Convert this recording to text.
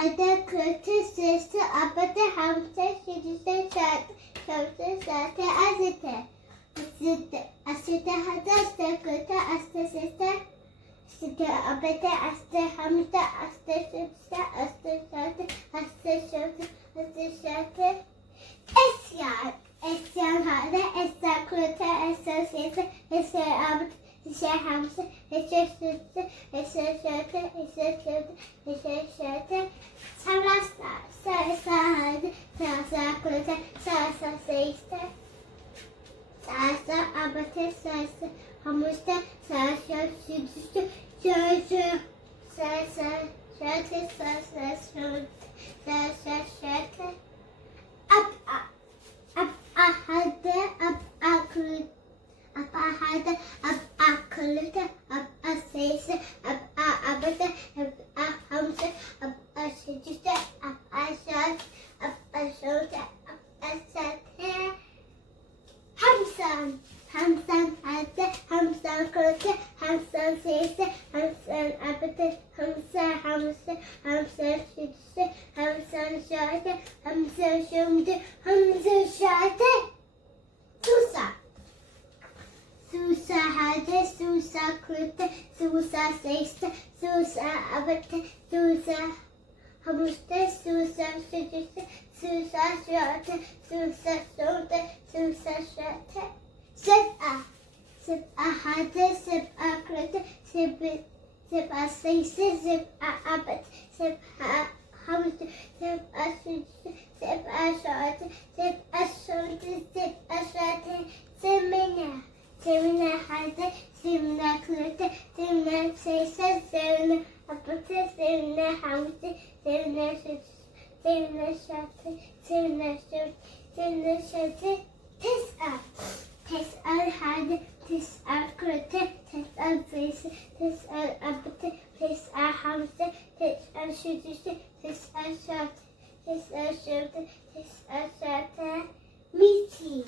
Ada kötü sesi abada hamsa şiddet şart kötü zaten azite. Asite hada kötü asta sesi. Asite abada asta hamsa asta şiddet asta şart asta şart asta şart. Esyan hada esya kötü esya sesi esya abada esya hamsa esya şiddet esya şart esya şart esya şart. Salasa, salasa hadi, salasa kulete, salasa seiste, salasa abate, salasa hamuste, salasa sütüstü, salasa, salasa, salasa, salasa, salasa, salasa, ahade, aklı, ahade, akılete, seiste, abate, hamse, sütüstü. Hamsan hadi, hamsan kötü, hamsan sesi, hamsan abide, hamsan sütüsü, hamsan şahide, hamsan şumdu, hamsan şahide. Susa hadi, susa kötü, susa sesi, susa abide, susa hamuste, susa sütüsü, susa şahide, susa şumdu, susa şahide. Sip hadi, sip kötü, sip sesi, sip abid, sip hamsi, sip sütüsü, sip şahide, sip şumdu, sip şahide. Semine hadi, semine kötü, semine sesi, semine abid, semine hamsi, semine sütüsü, semine şahide, semine şahide, semine şahide. Tes'al hadi, tes'al kötü, tes'al sesi, tes'al abid, tes'al hamsi, tes'al sütüsü, tes'al şahide, tes'al şahide, tes'al şahide. Miti.